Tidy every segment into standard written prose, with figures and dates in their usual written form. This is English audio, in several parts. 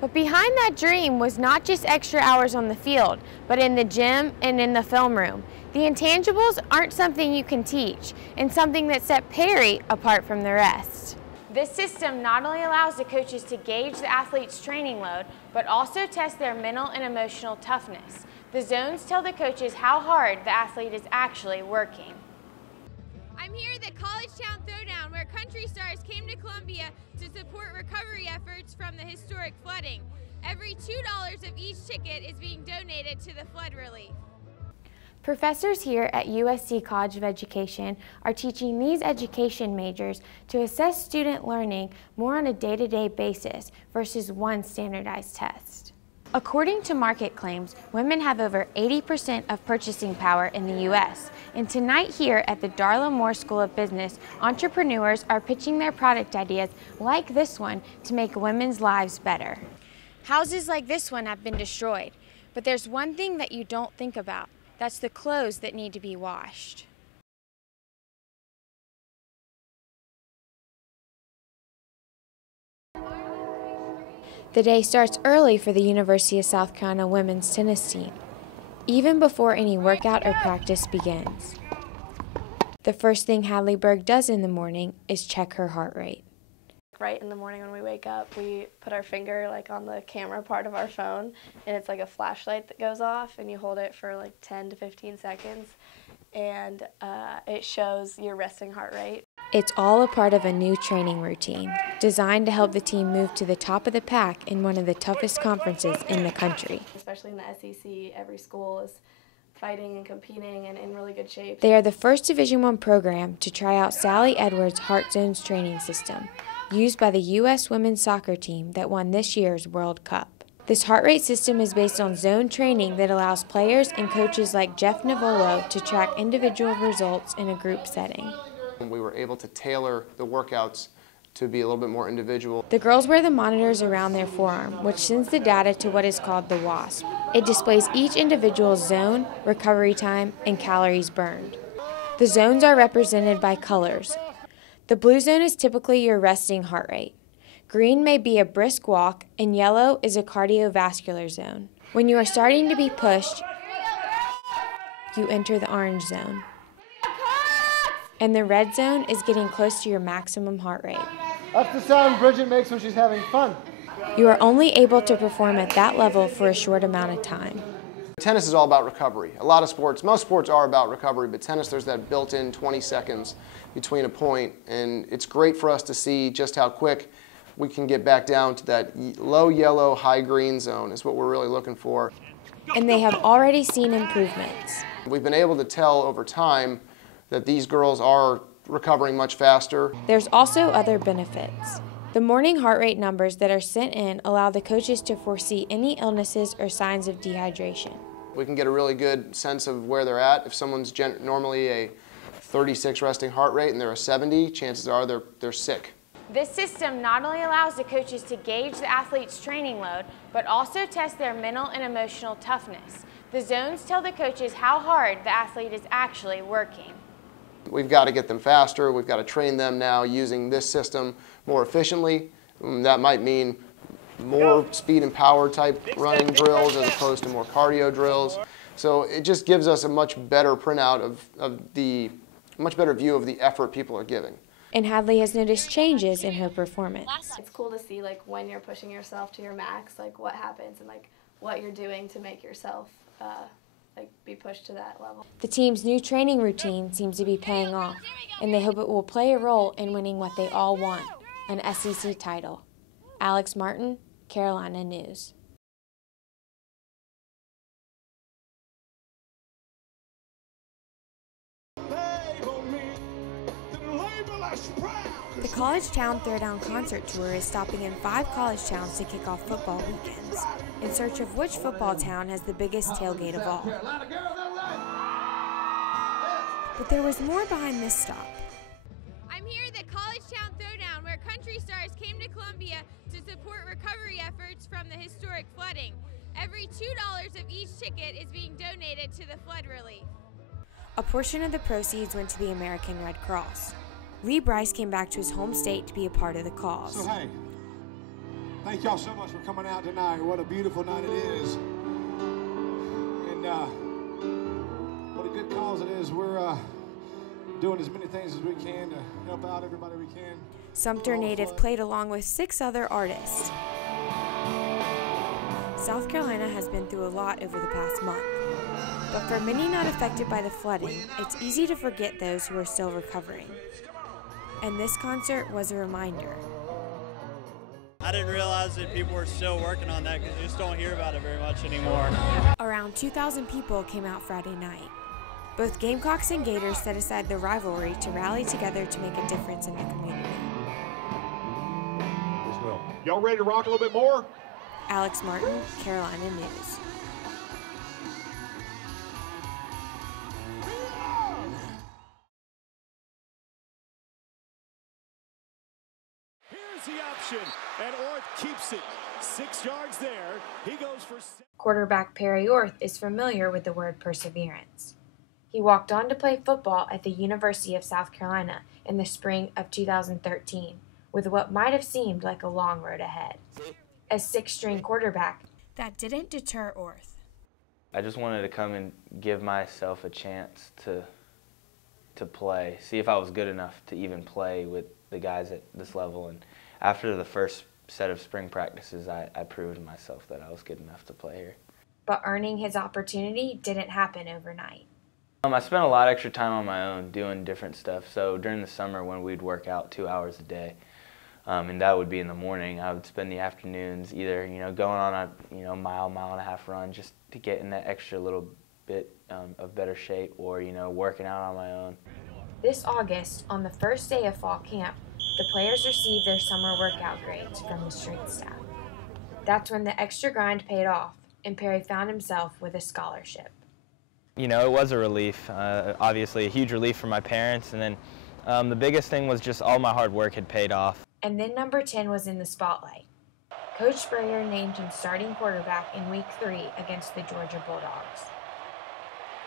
But behind that dream was not just extra hours on the field, but in the gym and in the film room. The intangibles aren't something you can teach, and something that set Perry apart from the rest. This system not only allows the coaches to gauge the athlete's training load, but also test their mental and emotional toughness. The zones tell the coaches how hard the athlete is actually working. I'm here at the College Town Throwdown, where Country Stars came to Columbia to support recovery efforts from the historic flooding. Every $2 of each ticket is being donated to the flood relief. Professors here at USC College of Education are teaching these education majors to assess student learning more on a day-to-day basis versus one standardized test. According to market claims, women have over 80% of purchasing power in the U.S. And tonight here at the Darla Moore School of Business, entrepreneurs are pitching their product ideas like this one to make women's lives better. Houses like this one have been destroyed, but there's one thing that you don't think about. That's the clothes that need to be washed. The day starts early for the University of South Carolina women's tennis team, even before any workout or practice begins. The first thing Hadley Berg does in the morning is check her heart rate. Right in the morning when we wake up, we put our finger on the camera part of our phone, and it's like a flashlight that goes off, and you hold it for 10 to 15 seconds, and it shows your resting heart rate. It's all a part of a new training routine designed to help the team move to the top of the pack in one of the toughest conferences in the country. Especially in the SEC, every school is fighting and competing and in really good shape. They are the first Division I program to try out Sally Edwards' Heart Zones training system, used by the U.S. women's soccer team that won this year's World Cup. This heart rate system is based on zone training that allows players and coaches like Jeff Navolo to track individual results in a group setting. We were able to tailor the workouts to be a little bit more individual. The girls wear the monitors around their forearm, which sends the data to what is called the WASP. It displays each individual's zone, recovery time, and calories burned. The zones are represented by colors. The blue zone is typically your resting heart rate. Green may be a brisk walk, and yellow is a cardiovascular zone. When you are starting to be pushed, you enter the orange zone. And the red zone is getting close to your maximum heart rate. That's the sound Bridget makes when she's having fun. You are only able to perform at that level for a short amount of time. Tennis is all about recovery. A lot of sports, most sports are about recovery, but tennis, there's that built-in 20 seconds between a point, and it's great for us to see just how quick we can get back down to that low yellow, high green zone is what we're really looking for. And they have already seen improvements. We've been able to tell over time that these girls are recovering much faster. There's also other benefits. The morning heart rate numbers that are sent in allow the coaches to foresee any illnesses or signs of dehydration. We can get a really good sense of where they're at. If someone's normally a 36 resting heart rate and they're a 70, chances are they're sick. This system not only allows the coaches to gauge the athlete's training load, but also test their mental and emotional toughness. The zones tell the coaches how hard the athlete is actually working. We've got to get them faster. We've got to train them now using this system more efficiently. That might mean more speed and power type running drills as opposed to more cardio drills. So it just gives us a much better printout of the much better view of the effort people are giving. And Hadley has noticed changes in her performance. It's cool to see when you're pushing yourself to your max, what happens and what you're doing to make yourself be pushed to that level. The team's new training routine seems to be paying off, and they hope it will play a role in winning what they all want, an SEC title. Alex Martin, Carolina News. The College Town Throwdown Concert Tour is stopping in 5 college towns to kick off football weekends, in search of which football town has the biggest tailgate of all. But there was more behind this stop. I'm here at the College Town Throwdown, where Country Stars came to Columbia to support recovery efforts from the historic flooding. Every $2 of each ticket is being donated to the flood relief. A portion of the proceeds went to the American Red Cross. Lee Bryce came back to his home state to be a part of the cause. So hey, Thank y'all so much for coming out tonight. What a beautiful night it is. And what a good cause it is. We're doing as many things as we can to help out everybody we can. Sumter native played along with 6 other artists. South Carolina has been through a lot over the past month, but for many not affected by the flooding, it's easy to forget those who are still recovering. And this concert was a reminder. I didn't realize that people were still working on that because you just don't hear about it very much anymore. Around 2,000 people came out Friday night. Both Gamecocks and Gators set aside the rivalry to rally together to make a difference in the community. Y'all ready to rock a little bit more? Alex Martin, Carolina News. Here's the option, and Orth keeps it. 6 yards there. He goes for... Quarterback Perry Orth is familiar with the word perseverance. He walked on to play football at the University of South Carolina in the spring of 2013, with what might have seemed like a long road ahead. As 6th-string quarterback, that didn't deter Orth. I just wanted to come and give myself a chance to play, see if I was good enough to even play with the guys at this level. And after the first set of spring practices, I proved to myself that I was good enough to play here. But earning his opportunity didn't happen overnight. I spent a lot of extra time on my own doing different stuff. So during the summer when we'd work out 2 hours a day, and that would be in the morning, I would spend the afternoons either going on a mile and a half run just to get in that extra little bit of better shape, or working out on my own. This August, on the first day of fall camp, the players received their summer workout grades from the strength staff. That's when the extra grind paid off, and Perry found himself with a scholarship. It was a relief, obviously a huge relief for my parents, and then the biggest thing was just all my hard work had paid off. And then number 10 was in the spotlight. Coach Spurrier named him starting quarterback in Week 3 against the Georgia Bulldogs.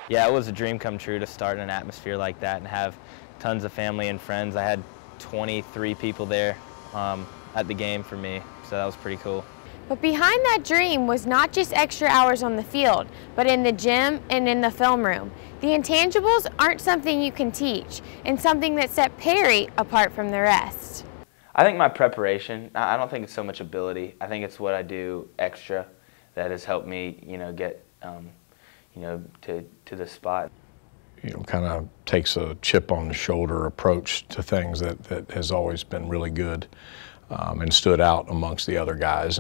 Yeah, it was a dream come true to start in an atmosphere like that and have tons of family and friends. I had 23 people there at the game for me, so that was pretty cool. But behind that dream was not just extra hours on the field, but in the gym and in the film room. The intangibles aren't something you can teach, and something that set Perry apart from the rest. I think my preparation, I don't think it's so much ability. I think it's what I do extra that has helped me, get, to the spot. Kind of takes a chip on the shoulder approach to things that has always been really good and stood out amongst the other guys.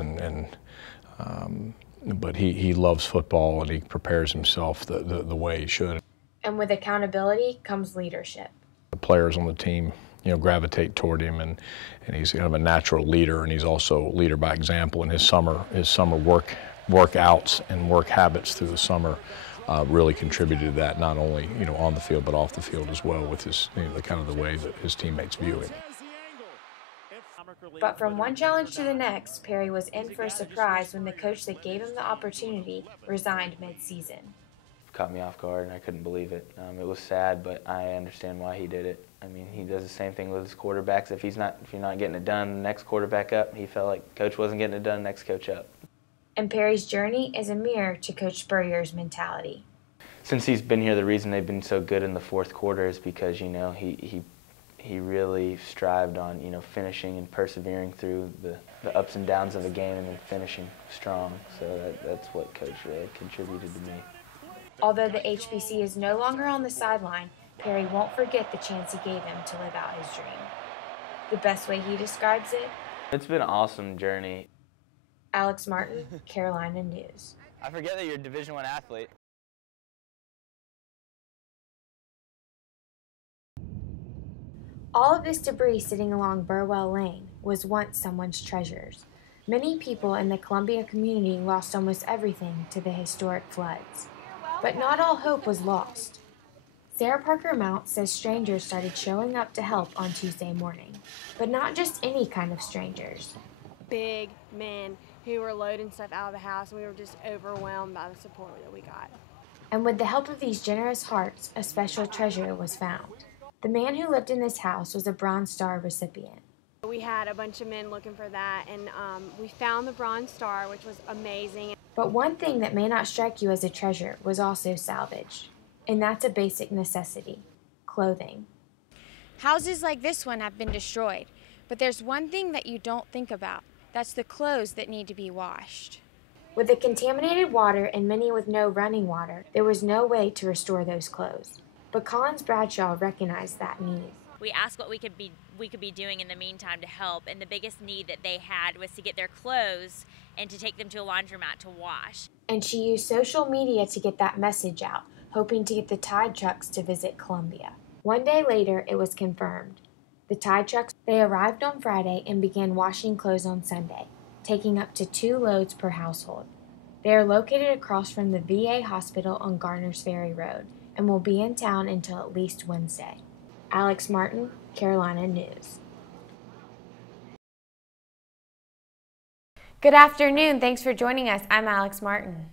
But he loves football and he prepares himself the way he should. And with accountability comes leadership. The players on the team, gravitate toward him, and he's kind of a natural leader, and he's also a leader by example. In his summer workouts and work habits through the summer really contributed to that, not only on the field but off the field as well, with his the kind of the way that his teammates view him. But from one challenge to the next, Perry was in for a surprise when the coach that gave him the opportunity resigned mid-season. Caught me off guard and I couldn't believe it. It was sad, but I understand why he did it. I mean, he does the same thing with his quarterbacks. If you're not getting it done, the next quarterback up, he felt like coach wasn't getting it done, next coach up. And Perry's journey is a mirror to Coach Spurrier's mentality. Since he's been here, the reason they've been so good in the fourth quarter is because, he really strived on, finishing and persevering through the ups and downs of a game and then finishing strong. So that's what Coach really contributed to me. Although the HBC is no longer on the sideline, Perry won't forget the chance he gave him to live out his dream. The best way he describes it? It's been an awesome journey. Alex Martin, Carolina News. I forget that you're a Division I athlete. All of this debris sitting along Burwell Lane was once someone's treasures. Many people in the Columbia community lost almost everything to the historic floods. But not all hope was lost. Sarah Parker Mount says strangers started showing up to help on Tuesday morning. But not just any kind of strangers. Big men who were loading stuff out of the house, and we were just overwhelmed by the support that we got. And with the help of these generous hearts, a special treasure was found. The man who lived in this house was a Bronze Star recipient. We we had a bunch of men looking for that, and we found the Bronze Star, which was amazing. But one thing that may not strike you as a treasure was also salvaged, and that's a basic necessity: clothing. Houses like this one have been destroyed, but there's one thing that you don't think about. That's the clothes that need to be washed. With the contaminated water and many with no running water, there was no way to restore those clothes. But Collins Bradshaw recognized that need. We asked what we could be doing in the meantime to help, and the biggest need that they had was to get their clothes and to take them to a laundromat to wash. And she used social media to get that message out, hoping to get the Tide trucks to visit Columbia. One day later, it was confirmed. The Tide trucks, they arrived on Friday and began washing clothes on Sunday, taking up to 2 loads per household. They are located across from the VA hospital on Garners Ferry Road and will be in town until at least Wednesday. Alex Martin, Carolina News. Good afternoon. Thanks for joining us. I'm Alex Martin.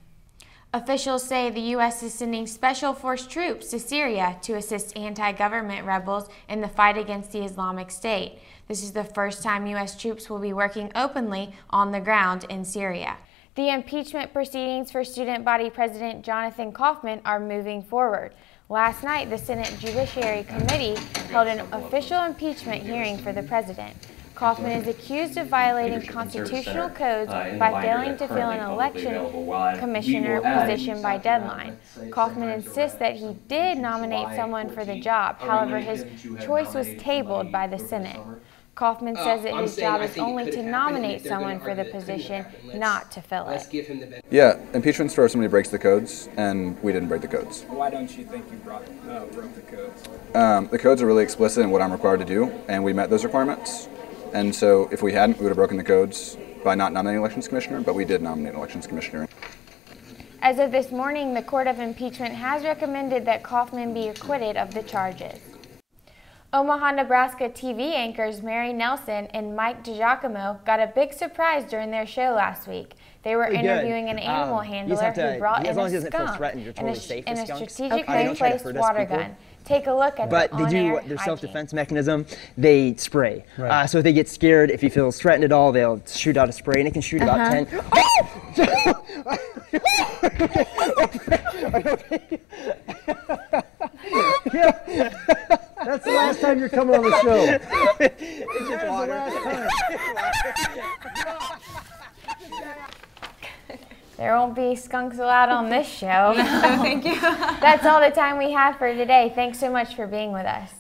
Officials say the U.S. is sending special force troops to Syria to assist anti-government rebels in the fight against the Islamic State. This is the first time U.S. troops will be working openly on the ground in Syria. The impeachment proceedings for student body president Jonathan Kaufman are moving forward. Last night, the Senate Judiciary Committee held an official impeachment hearing for the president. Kaufman is accused of violating constitutional codes by failing to fill an election commissioner position by deadline. Kaufman insists that he did nominate someone for the job. However, his choice was tabled by the Senate. Kaufman says that his job is only to nominate someone for the position, not to fill it. Yeah, impeachment's for if somebody breaks the codes, and we didn't break the codes. Why don't you think you broke the codes? The codes are really explicit in what I'm required to do, and we met those requirements. And so if we hadn't, we would have broken the codes by not nominating an elections commissioner, but we did nominate an elections commissioner. As of this morning, the Court of Impeachment has recommended that Kaufman be acquitted of the charges. Omaha, Nebraska TV anchors Mary Nelson and Mike DiGiacomo got a big surprise during their show last week. They were interviewing an animal handler who brought in a skunk and a strategically placed water gun. Take a look at but they do their self-defense mechanism. They spray. Right. So if they get scared, if he feels threatened at all, they'll shoot out a spray, and it can shoot about 10. Yeah. That's the last time you're coming on the show. It's just water. There won't be skunks allowed on this show. No, thank you. That's all the time we have for today. Thanks so much for being with us.